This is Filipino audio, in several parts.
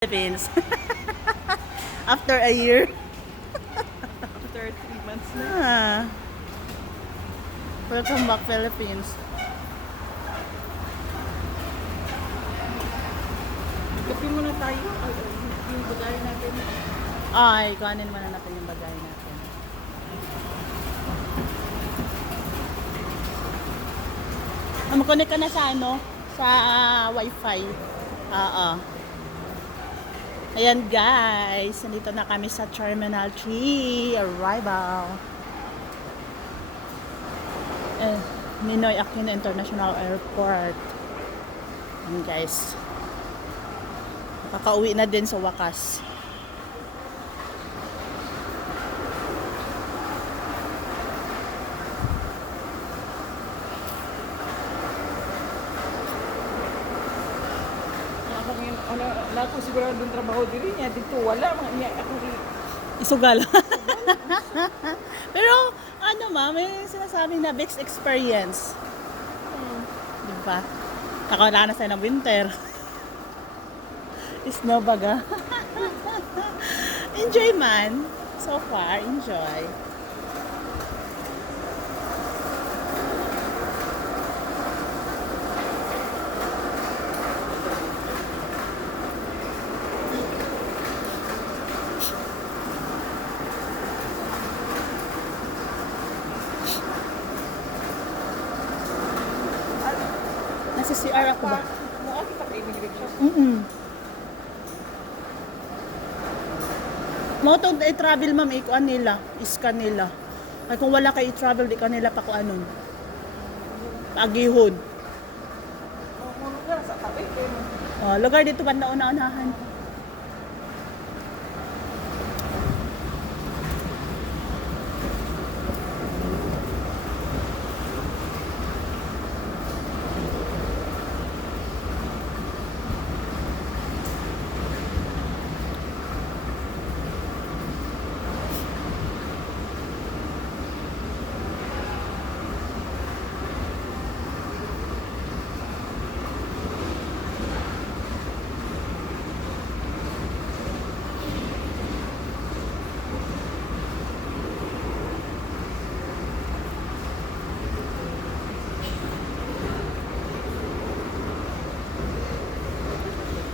Philippines. After a year. After 3 months na. Ah. Welcome back, Philippines. Kapi muna tayo. Yung bagay natin. Ay, kuhanin muna natin yung bagay natin. Mag-connect ka na sa ano? Sa Wi-Fi. Oo. Ayan guys, nandito na kami sa Terminal 3 Arrival. Ninoy Aquino International Airport. Ayan guys. Nakakauwi na din sa wakas. Wala ko sigurado yung trabaho diri niya. Dito wala. Mga ako Isugal. Pero, ano may sinasabi na best experience. Diba? Nakawala na sa'yo ng winter. Snow baga. Enjoy man. So far, enjoy. Nasa CR ako ba? Mukha kita kay immigration. Mo to i-travel ma'am, ikuan nila, iskan nila. Ay kung wala kay i-travel, di ka nila pa kung anon. Pagihon. Ano nga sa tabi kayo. Lugar dito banda una-unahan.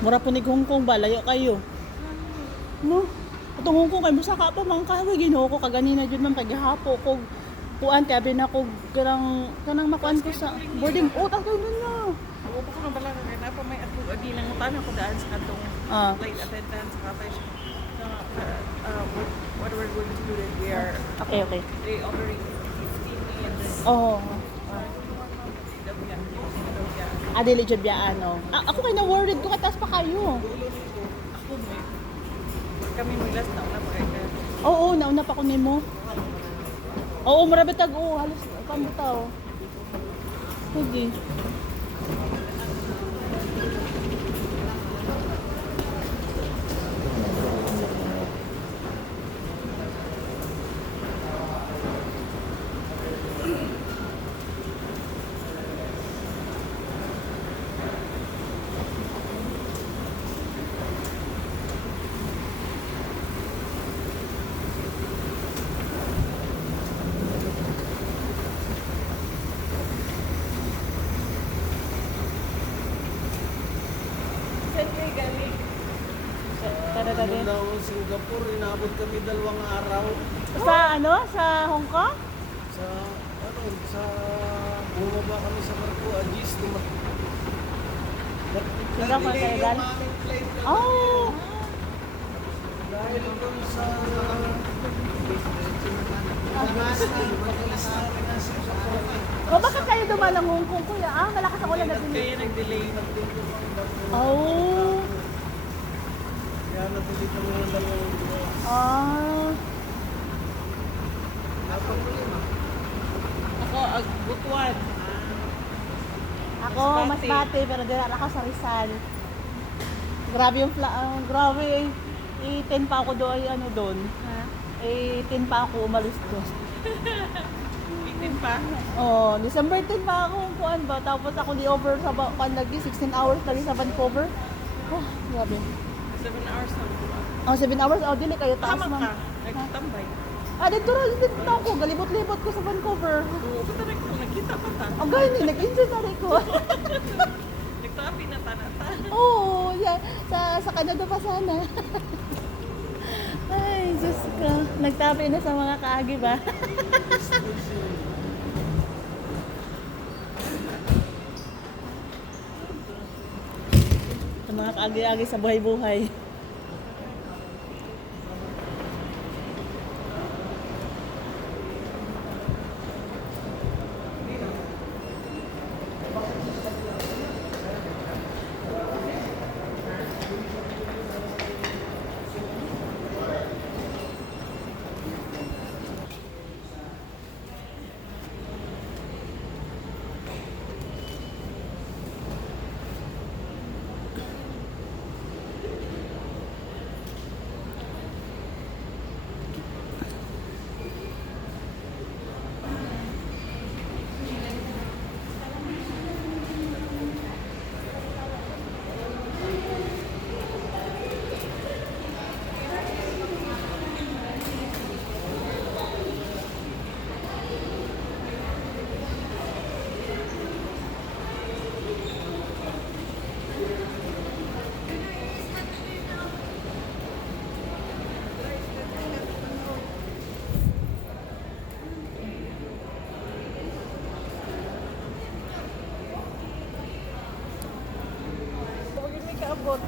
Mura po ni Hong Kong ba? Layo kayo. No? Itong Hong Kong kay musa ka pa mang kahoy ginoo ko kaganina jud man paghapo ko kuan tabi na ko kanang makuan ko sa boarding. Ta doon na. Ako pa ko nang bala kay na pa may ako adi lang utana ko daan sa katong flight attendant sa kapay siya. What we're going to do is we are Okay. they offering 15 minutes. Oh. Adili jud biya ano. Ako kay na worried ko katas pa kayo. Ako may kami may last na una pa kaya. Oo, nauna pa ko nimo. Oo, marami tag halos pambutaw. Sige. Saan kayo galing? Tadadadin. Nung Singapore, inabot kami 2 araw Sa ano? Sa Hong Kong? sa bumaba kami sa Marco Agis. Singapore kayo galing? Flight na Oh! dahil doon sa mabilis na rin ang Singapore. O bakit kayo dumaan ng Hong Kong kuya? Malakas ang ulan na din. Kaya nag-delay. Oh! Kaya natuloy kami ng 2 oras. Ah! Ako, Butuan. Ako, Masbate, pero dira ako sa Rizal. Grabe yung grabe. 10 pa ako doon, doon. 10 pa ako umalis doon. Bitin pa. Oh, December 10 pa ako kuan ba tapos ako di over sa kuan lagi 16 hours lagi sa Vancouver. Oh, grabe. 7 hours na buwan. Oh, 7 hours. Oh, dili kayo taas, Tama ma'am. ka, nagtambay. Ah, dito na ako. Galibot-libot ko sa Vancouver. Oo, ba't na ko, nagkita pa ta. Oh, gani, nag-enjoy na rin ko. Nagtapi na tanata. Oo, yeah. Sa Canada pa sana. Ay, Diyos ko. Nagtabi na sa mga kaagi ba? Sa mga kaagi-agi sa buhay-buhay. Huwag yun may kaabot.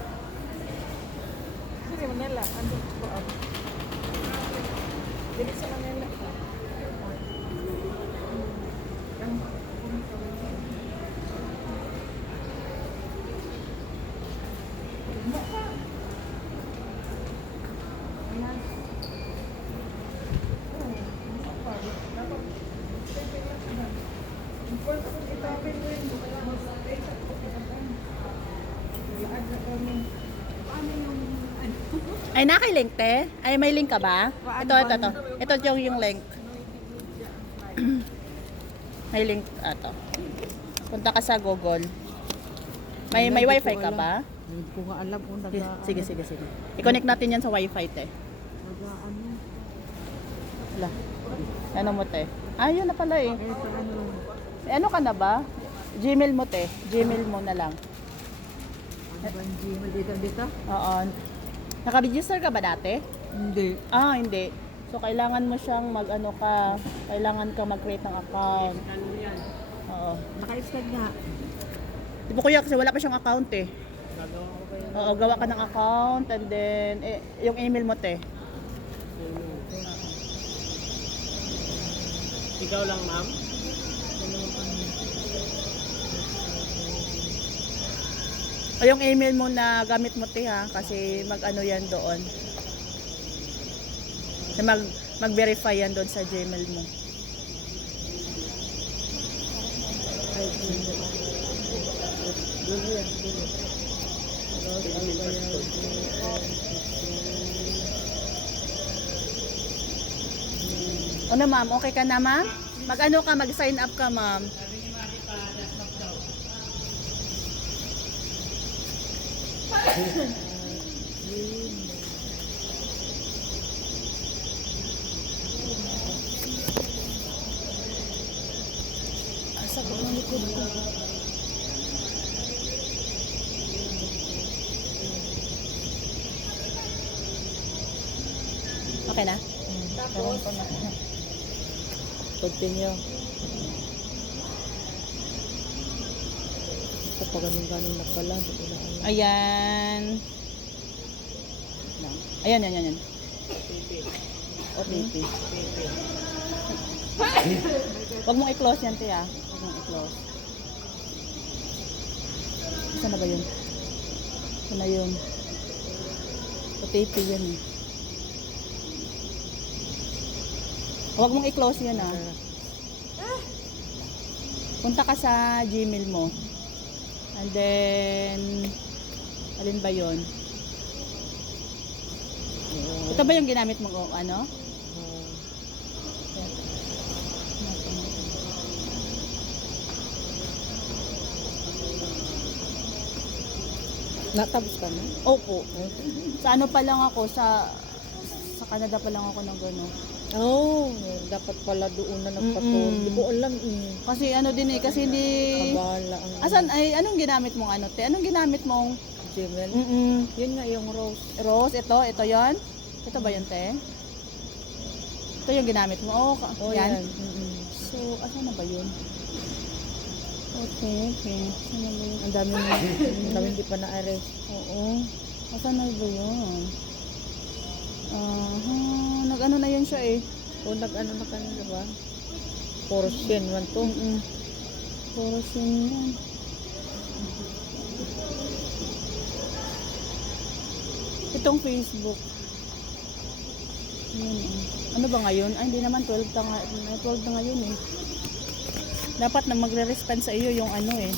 Sige, Manila. Ano ko abot? Dili sa Manila. Ay, naka-link te? Ay, may link ka ba? Ito. Ito yung link. May link, ito. Punta ka sa Google. May wifi ka ba? Hindi ko nga alam kung Sige. I-connect natin yan sa wifi te. Wala. Ano mo te? Ah, yun na pala eh. Ano ka na ba? Gmail mo te. Gmail mo na lang. Ano ba yung Gmail dito? Oo. Naka-register ka ba dati? Hindi. Ah, hindi. So, kailangan mo siyang mag-ano ka. Kailangan ka mag-create ng account. Oo. Naka-stag na. Di ba kuya, kasi wala pa siyang account eh. Oo, gawa ka ng account and then, yung email mo te. Ikaw lang, ma'am? O yung email mo na gamit mo te ha, kasi mag-ano yan doon. Kasi mag-verify yan doon sa Gmail mo. Ano ma'am, okay ka na ma'am? Mag-ano ka, mag-sign up ka ma'am. Asa ko ng likod ko. Okay na? Tapos? Continue. Ito pa ganun na pala. Ayan. Ayan. OTP. Huwag mong i-close yan, te, ah. Huwag mong i-close. Saan na ba yun? Saan na yun? OTP yan, eh. Huwag mong i-close yan, ah. Punta ka sa Gmail mo. And then, alin ba yun? Ito ba yung ginamit mong ano? Natapos ka na? Opo. Sa ano pa lang ako, sa Canada pa lang ako ng gano'n. Oh, dapat pala doon na nagpaturo. Hindi ko alam eh. Kasi ano din eh, kasi hindi... Kabala ang Anong ginamit mong ano, te? Anong ginamit mong... Gmail. Yun nga yung rose. Rose, ito yon. Ito ba yun, te? Ito yung ginamit mo. Oh, yan. yan. So, asan na ba yun? Okay. Asan na ba yun? Ang dami hindi pa na-arrest. Oo. Asan na ba yun? Nag-ano na yun siya eh. O nag-ano na kanina ba? Portion, 1, 2. Puro sin yan. Itong Facebook. Yun, ano ba ngayon? Ay, hindi naman 12 na ngayon eh. Dapat na magre-respond sa iyo yung ano eh.